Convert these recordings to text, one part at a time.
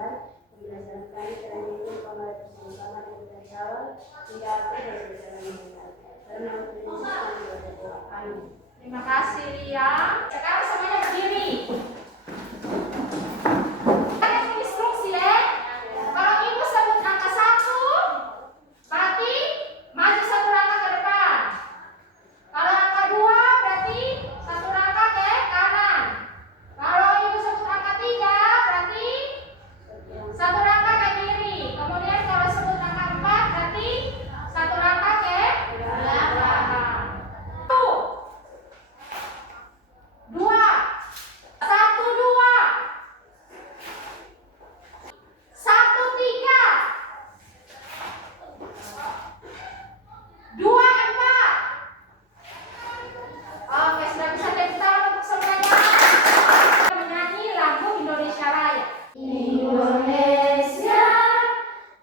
Tuhan. Pembelajaran kami telah dihitung kembali bersama-sama dari awal hingga akhir dari berjalan mengenal. Karena Tuhan kami berdoa. Amin. Terima kasih Ria. Sekarang semuanya berdiri. Ada instruksi ya. Kalau ibu sebut angka 1, berarti maju 1 langkah ke depan. Kalau angka 2, berarti 1 langkah ke kanan. Kalau ibu sebut angka 3, berarti 1 langkah ke kiri. Kemudian kalau sebut angka 4, berarti 1 langkah ke belakang. 2, 1, 2, 1, 3, 2, 4. Oke, sudah bisa tepuk tangan untuk semuanya. Menyanyi lagu Indonesia Raya. Indonesia,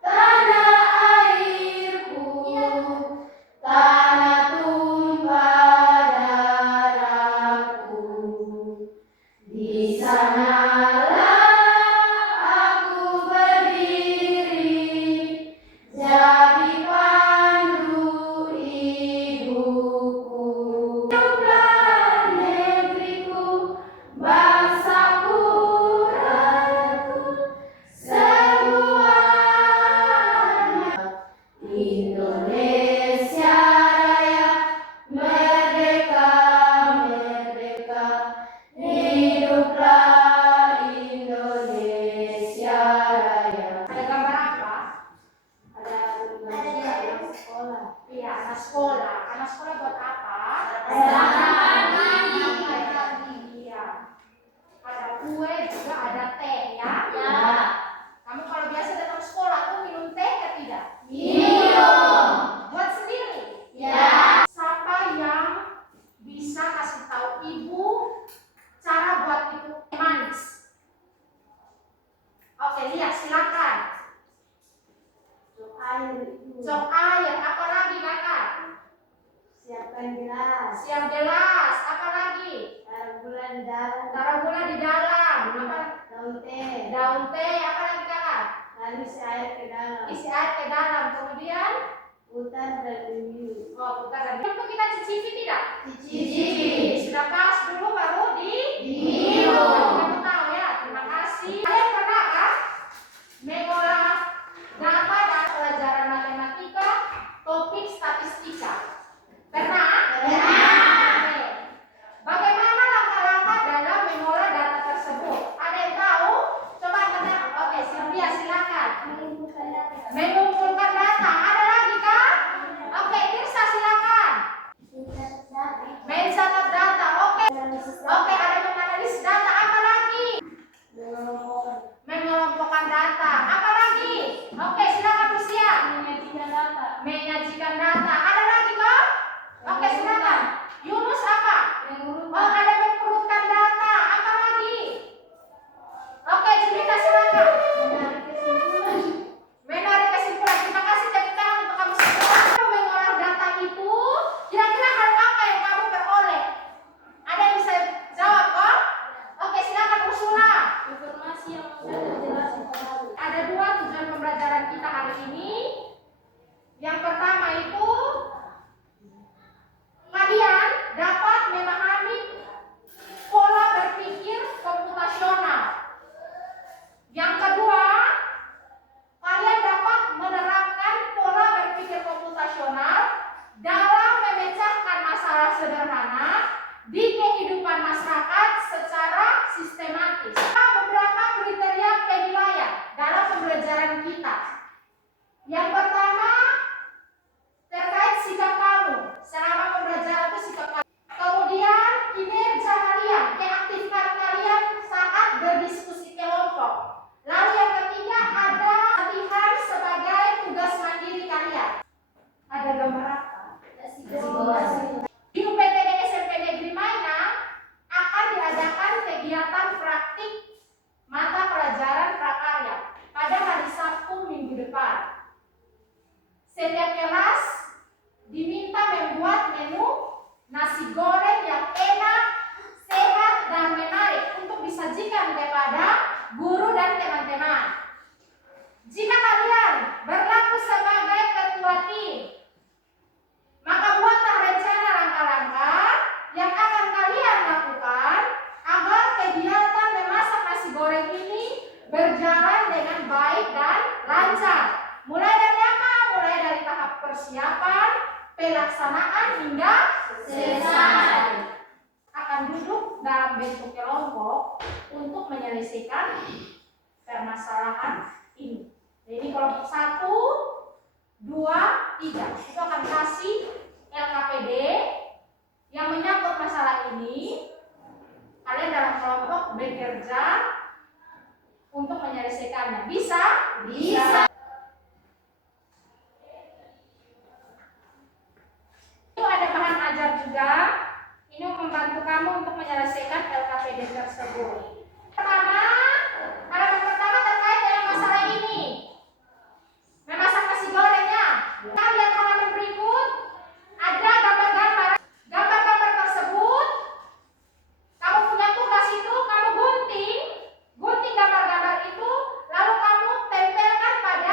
tanah airku, tanah tumpah darahku. Di sanalah aku berdiri, jadi pandu ibuku. Hiduplah negeriku, bangsaku, rakyatku, semuanya. Indonesia Raya, merdeka, merdeka. Hiduplah Indonesia Raya. Ada gambar apa? Ada anak sekolah. Iya, anak sekolah. Anak sekolah buat apa? Iya. Ada kue, juga ada teh ya. Kamu kalau biasa datang sekolah tuh minum teh atau tidak? Buat sendiri? Siapa yang bisa kasih tahu ibu cara buat itu manis? Oke, lihat silakan. Air itu. Cok air, apa lagi kakak? Siapkan gelas. Siap gelas, apa lagi? Taruh gula di dalam. Taruh gula di dalam. Apa? Daun teh. Daun teh, apa lagi kakak? Lalu isi air ke dalam. Isi air ke dalam, kemudian Putar dan minum. putar dan untuk kita cicipi tidak? Cicipi. Sudah pas dulu baru Minum. Kamu tahu ya, terima kasih. Kalian pernah kan mengolah data dan pelajaran matematika topik statistika? Pernah? Oke. Bagaimana langkah-langkah dalam mengolah data tersebut? Ada yang tahu? Coba kata. Oke, Sylvia silakan. Mengumpulkan data. Ada lagi kan? Oke, Tirsa silakan. Mencatat data. Oke. Oke, ada menganalisis data. Apa lagi? Mengelompokkan data. Apa lagi? Oke, silakan Lucia. Menyajikan data. Ada lagi kok? Oke, silakan. Yunus apa? Oh, ada mengurutkan data. Apa lagi? Oke, Julita silakan. Menarik kesimpulan. Terima kasih tepuk tangan untuk kamu semua. Kamu mengolah data itu, kira-kira hal apa yang kamu peroleh? Ada yang bisa jawab kok? Oke, silakan Ursula. Informasi yang mudah dan jelas dipahami. Ada 2 tujuan pembelajaran kita hari ini. Yang pertama itu dengan baik dan lancar. Mulai dari apa? Mulai dari tahap persiapan, pelaksanaan hingga Selesai. akan duduk dalam bentuk kelompok untuk menyelesaikan permasalahan ini. Jadi kelompok 1, 2, 3 itu akan kasih LKPD yang menyangkut masalah ini. Kalian dalam kelompok bekerja untuk menyelesaikannya. Bisa? Bisa. Itu ada bahan ajar juga. Ini membantu kamu untuk menyelesaikan LKPD tersebut. Pertama, halaman pertama terkait dengan masalah ini. Memasak nasi gorengnya. Kita lihat halaman berikut. Ada gambar-gambar. Gambar-gambar tersebut, kamu punya tugas itu, kamu gunting gambar-gambar itu, lalu kamu tempelkan pada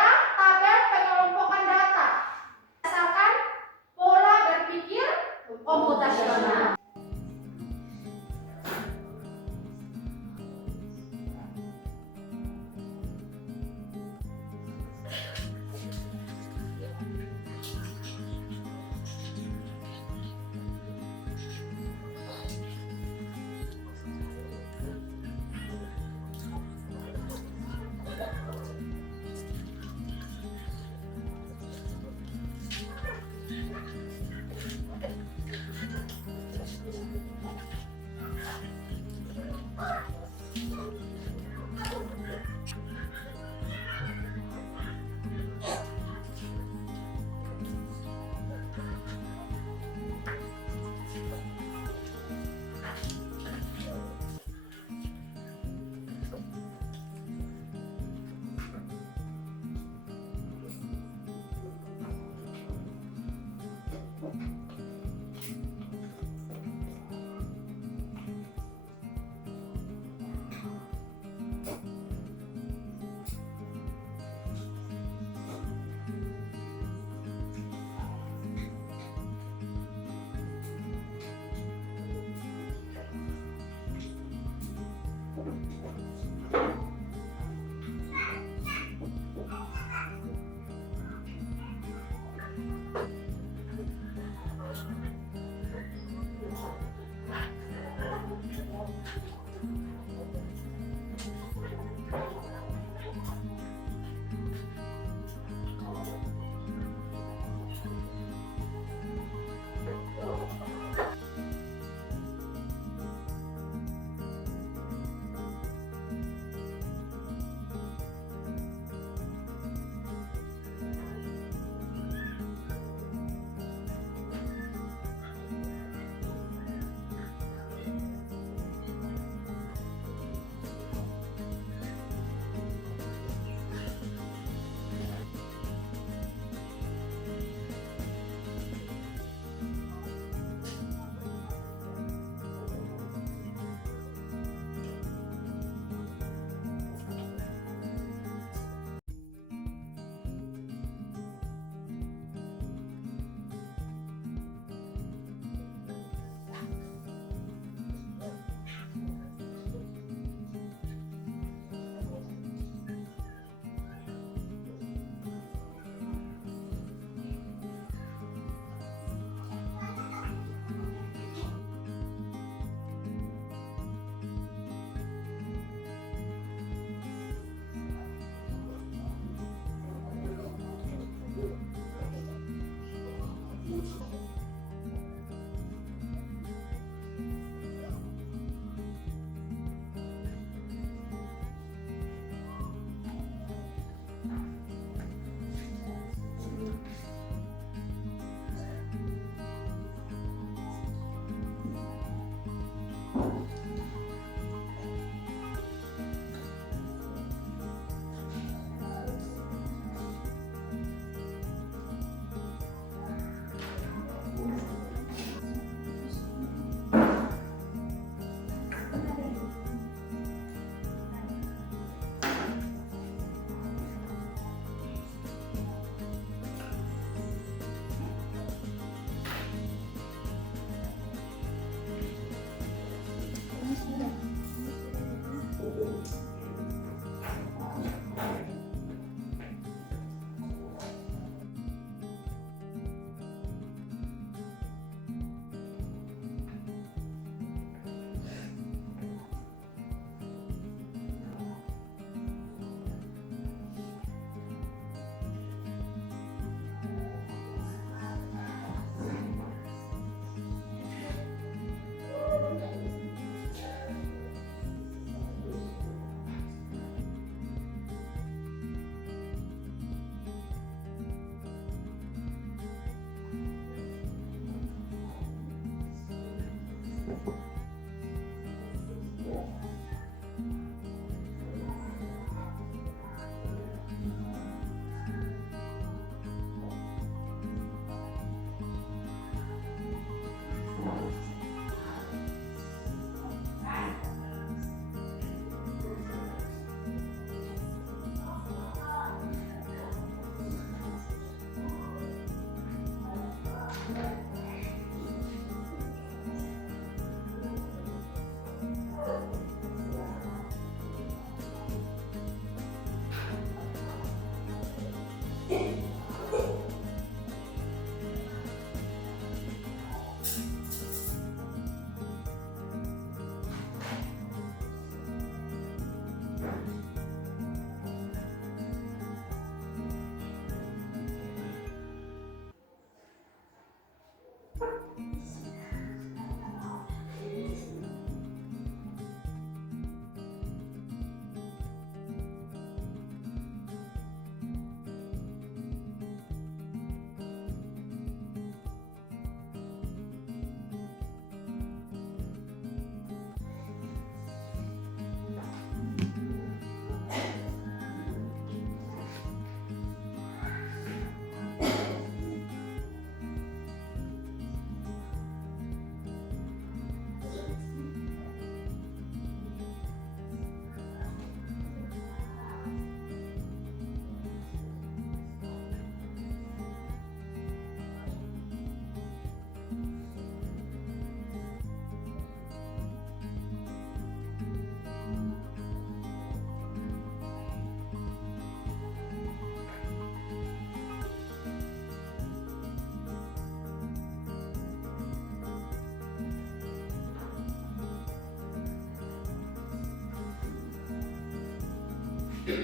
Ya,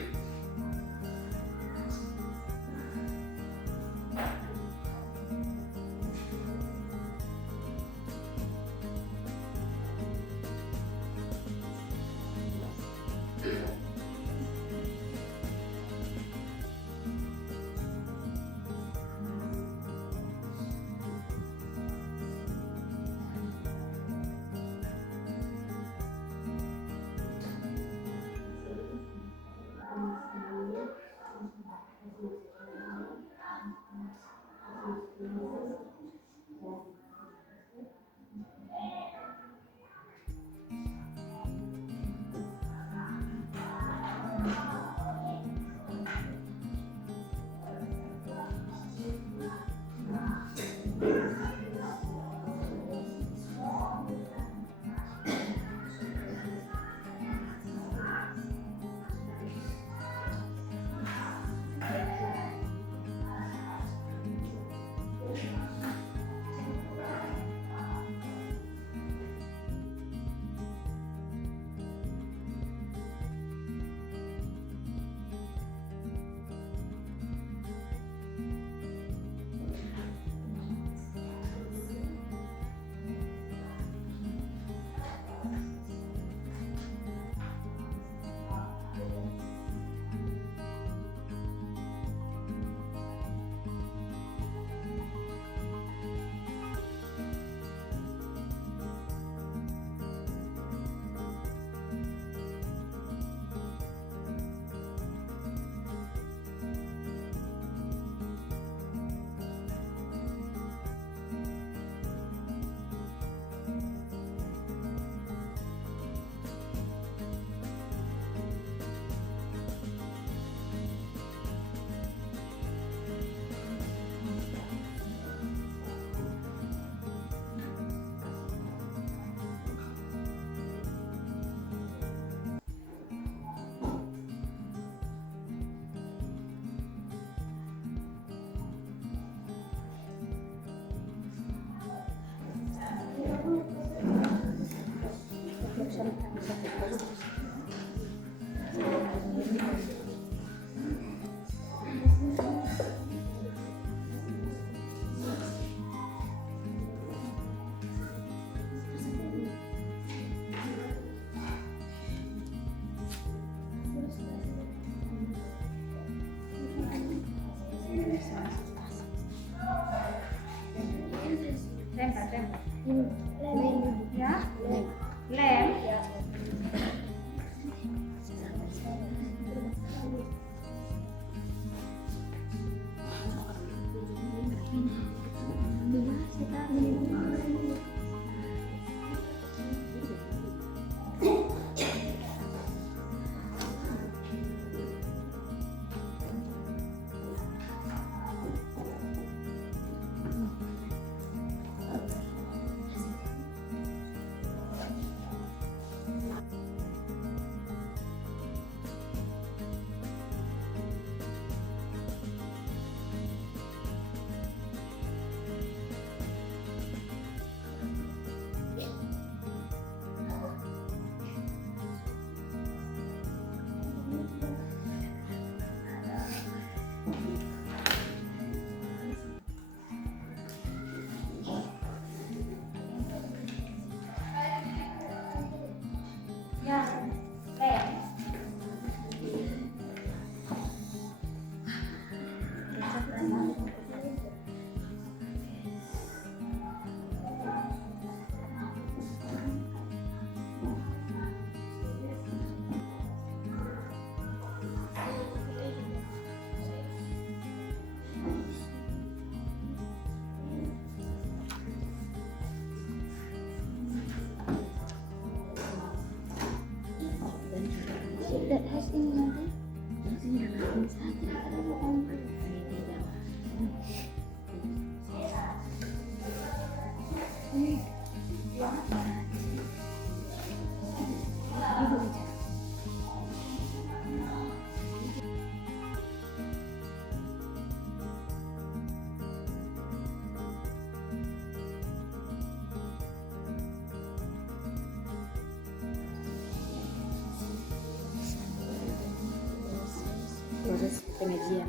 lem. Ya, lem. That has in nanti nyalain satu. proses penyajian.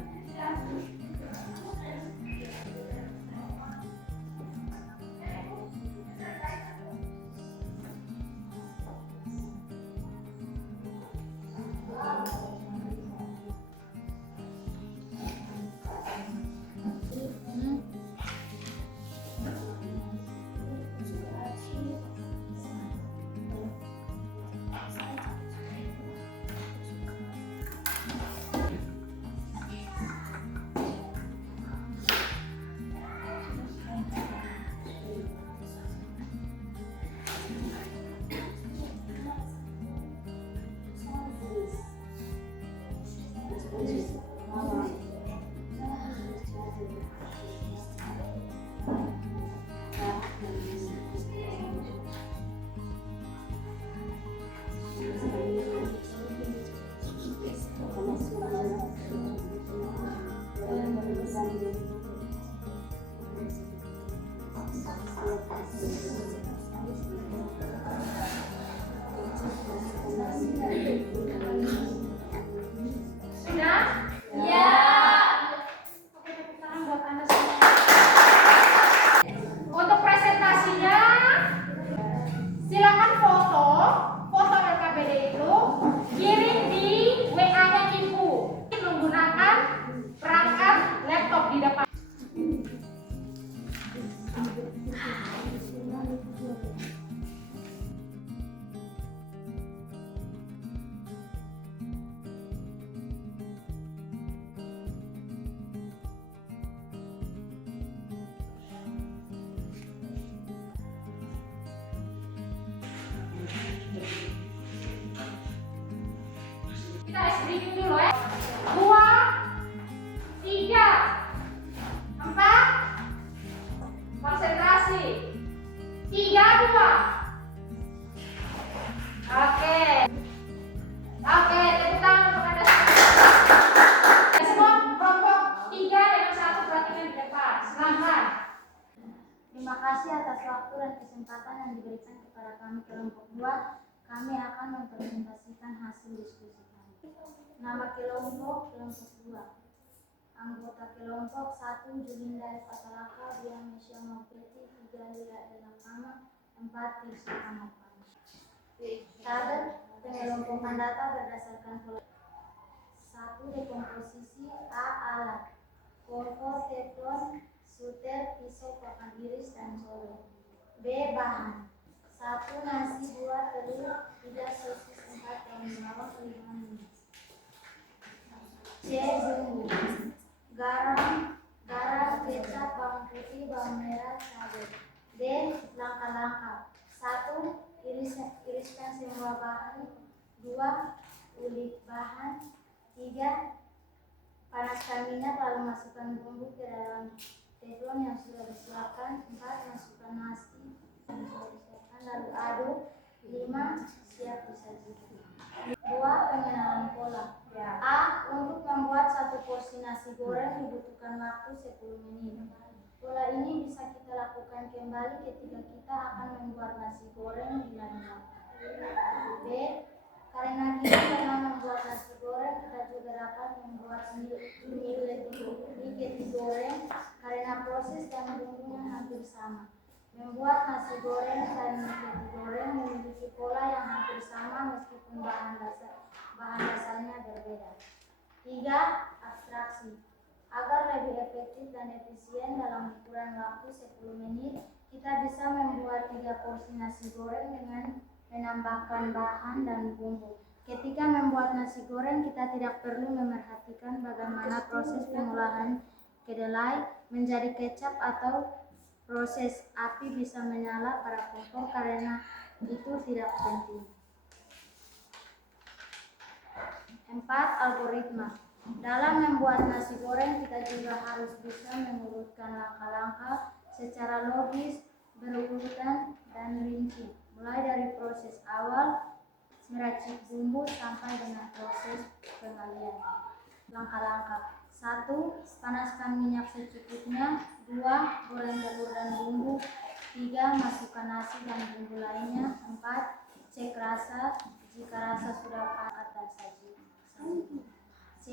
Sudah? Ya. Oke, tepuk tangan buat Anda semua. Untuk presentasinya, silakan foto LKPD itu kirim di WA-nya Ibu menggunakan perangkat laptop di depan. Kita ice breaking dulu ya. 2, 3, 4. Konsentrasi. 3, 2. Oke. Oke, tepuk tangan untuk Anda semua. Semua kelompok 3 dengan 1 perhatikan di depan. Silahkan. Terima kasih atas waktu dan kesempatan yang diberikan kepada kami kelompok 2. Kami akan mempresentasikan hasil diskusi kami. Nama kelompok 2. Anggota kelompok 1 Julinda Fatalaka, Diamesia Maupeti, 3 Lia Elakama, 4 Tirsa Kamapani. Kader pengelompokan data berdasarkan pola. 1. Dekomposisi. A. Alat kompor, teflon, suter, pisau, papan iris, dan colok. B. Bahan. 1. Nasi, 2 telur, 3 sosis, 4 daun bawang, 5 minyak. C. Bumbu. Garam, kecap, bawang putih, bawang merah, cabai. D. Langkah-langkah. 1. Iriskan semua bahan. 2. Ulik bahan. 3. Panaskan minyak lalu masukkan bumbu ke dalam teflon yang sudah disiapkan. 4. Masukkan nasi yang sudah disiapkan lalu aduk. 5. Siap disajikan. 2. Pengenalan pola. A. Untuk membuat 1 porsi nasi goreng dibutuhkan waktu 10 menit. Pola ini bisa kita lakukan kembali ketika kita akan membuat nasi goreng di lain waktu. B. Karena kita pernah membuat nasi goreng, kita juga dapat membuat mie leti goreng karena proses dan bumbunya hampir sama. Membuat nasi goreng dan mie leti goreng memiliki pola yang hampir sama meskipun bahan dasarnya berbeda. 3. Abstraksi. Agar lebih efektif dan efisien dalam ukuran waktu 10 menit, kita bisa membuat 3 porsi nasi goreng dengan menambahkan bahan dan bumbu. Ketika membuat nasi goreng, kita tidak perlu memerhatikan bagaimana proses pengolahan kedelai menjadi kecap atau proses api bisa menyala pada kompor karena itu tidak penting. 4. Algoritma. Dalam membuat nasi goreng, kita juga harus bisa mengurutkan langkah-langkah secara logis, berurutan, dan rinci. Mulai dari proses awal, meracik bumbu, sampai dengan proses pengalian. Langkah-langkah. 1. Panaskan minyak secukupnya. 2. Goreng telur dan bumbu. 3. Masukkan nasi dan bumbu lainnya. 4. Cek rasa. Jika rasa sudah pas, dan sajikan. C.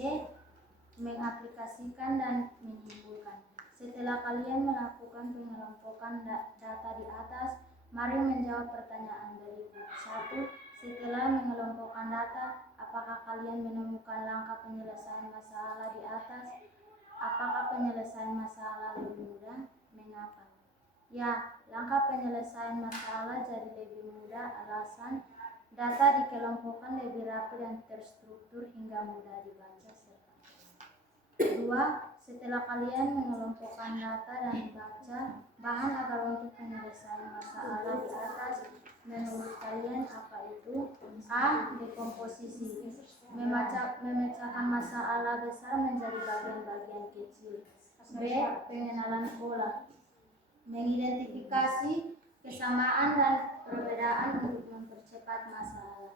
mengaplikasikan dan menyimpulkan. Setelah kalian melakukan pengelompokan data di atas, mari menjawab pertanyaan berikut. 1. Setelah mengelompokkan data, apakah kalian menemukan langkah penyelesaian masalah di atas? Apakah penyelesaian masalah lebih mudah? Mengapa? Ya, langkah penyelesaian masalah jadi lebih mudah alasan data dikelompokkan lebih rapi dan terstruktur hingga mudah dibaca serta. 2. Setelah kalian mengelompokkan data dan baca bahan agar untuk penyelesaian masalah di atas, menurut kalian apa itu? A. Dekomposisi, memecahkan masalah besar menjadi bagian-bagian kecil. B. Pengenalan pola, mengidentifikasi kesamaan dan perbedaan untuk mempercepat masalah.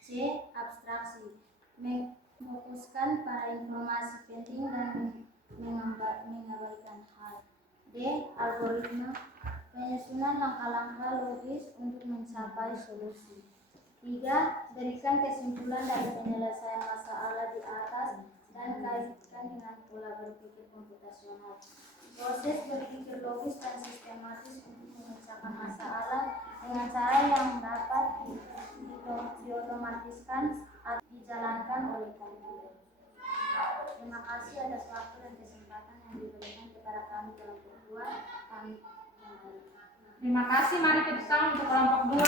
C. Abstraksi, memfokuskan pada informasi penting dan mengabaikan hal. D. Algoritma, penyusunan langkah-langkah logis untuk mencapai solusi. 3. Berikan kesimpulan dari penyelesaian masalah di atas dan kaitkan dengan pola berpikir komputasional. Proses berpikir logis dan sistematis untuk memecahkan masalah dengan cara yang dapat diotomatiskan atau dijalankan oleh komputer. Terima kasih atas waktu dan kesempatan yang diberikan kepada kami kelompok 2. Kami kembali. Terima kasih, mari kita untuk kelompok 2.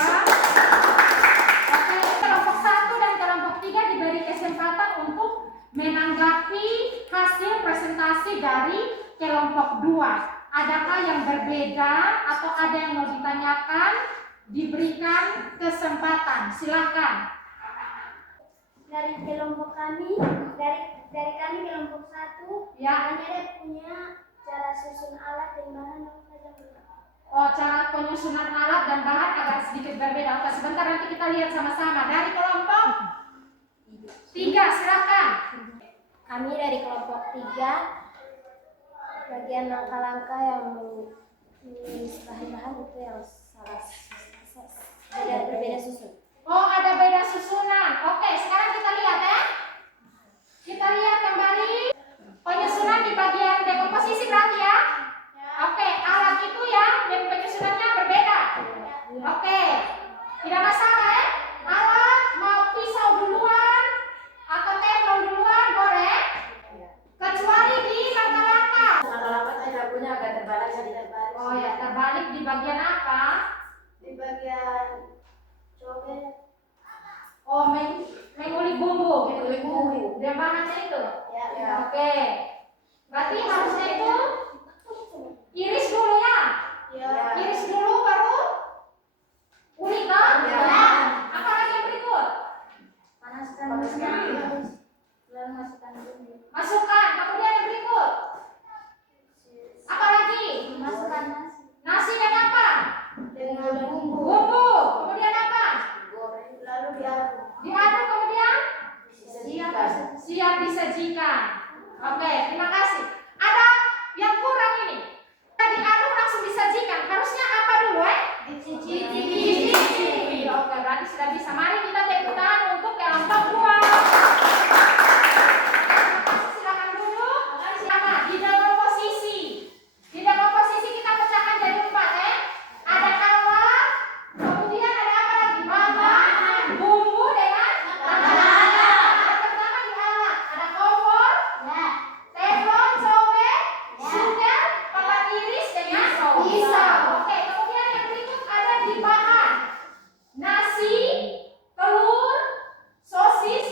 Oke, kelompok 1 dan kelompok 3 diberi kesempatan untuk menanggapi hasil presentasi dari kelompok 2. Adakah yang berbeda atau ada yang mau ditanyakan? Diberikan kesempatan, silakan. Dari kelompok kami, dari kami kelompok 1, Ya. kami ada punya cara susun alat dan bahan yang berbeda. Oh, cara penyusunan alat dan bahan agak sedikit berbeda. Oke, sebentar nanti kita lihat sama-sama. Dari kelompok 3, silakan. Kami dari kelompok 3, bagian langkah-langkah yang menulis bahan-bahan itu yang berbeda susun. Oh, ada beda susunan. Oke, sekarang kita lihat ya. Kita lihat kembali penyusunan di bagian dekomposisi berarti ya. Oke, alat itu ya dan penyusunannya berbeda. Oke, tidak masalah ya. Alat mau pisau duluan atau teflon duluan boleh. Kecuali di langkah-langkah. Langkah-langkah saya punya agak terbalik sedikit. Oh ya, terbalik di bagian apa? Di bagian cobek. Oh, mengulik bumbu. Dan bahannya itu. Ya. Oke. Berarti harusnya itu iris dulu ya. Ya. Iris dulu baru ulik kan? Ya. Apa lagi yang berikut? Panaskan minyak, lalu masukkan bumbu. Masukkan. Kemudian yang berikut. Apa lagi? Masukkan nasi. Nasi dan apa? Dengan bumbu. Bumbu. Kemudian apa? Lalu diaduk. Diaduk kemudian Disajikan. siap disajikan. Oke, terima kasih. Ada yang kurang ini. Diaduk langsung disajikan. Harusnya apa dulu Dicicipi. Oke, berarti sudah bisa. Mari kita tepuk tangan untuk kelompok 2. Silakan duduk. Sama di dalam posisi. Di dalam posisi kita pecahkan jadi 4 Ada alat, kemudian ada apa lagi? Bahan, bumbu dengan alat. Pertama di alat ada kompor, teflon, cobek, sugar, papan iris dengan pisau. Oke, kemudian yang berikut ada di bahan nasi, telur, sosis,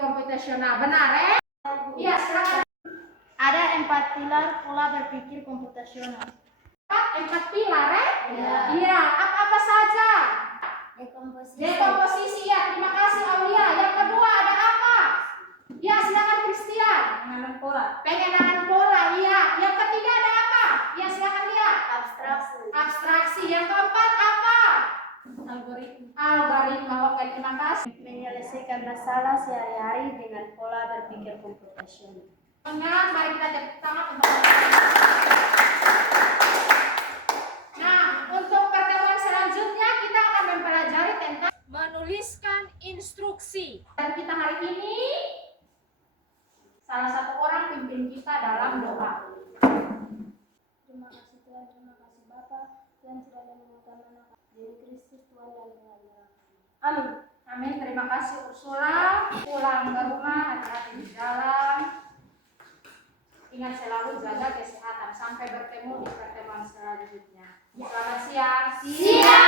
komputasional. Benar, Iya, silakan. Ada 4 pilar pola berpikir komputasional. 4 pilar, Iya. Iya, apa saja? Dekomposisi. Dekomposisi, ya. Terima kasih, Aulia. Yang kedua ada apa? Ya, silakan Christian. Pengenalan pola. Pengenalan pola, iya. Yang ketiga ada apa? Ya, silakan lihat. Abstraksi. Abstraksi. Yang keempat apa? Algoritma. Algoritma. Oke, terima kasih. Menyelesaikan masalah sehari-hari dengan pola berpikir komputasional. Semangat, mari kita tepuk tangan untuk Nah, untuk pertemuan selanjutnya kita akan mempelajari tentang menuliskan instruksi. Dan kita hari ini salah satu orang pimpin kita dalam doa. Terima kasih Tuhan, terima kasih Bapa, Tuhan sudah menemukan anak Dewi Kristus Tuhan dan Tuhan. Amin. Amin. Terima kasih Ursula. Pulang ke rumah, hati-hati di jalan. Ingat selalu jaga kesehatan. Sampai bertemu di pertemuan selanjutnya. Selamat siang. Siang.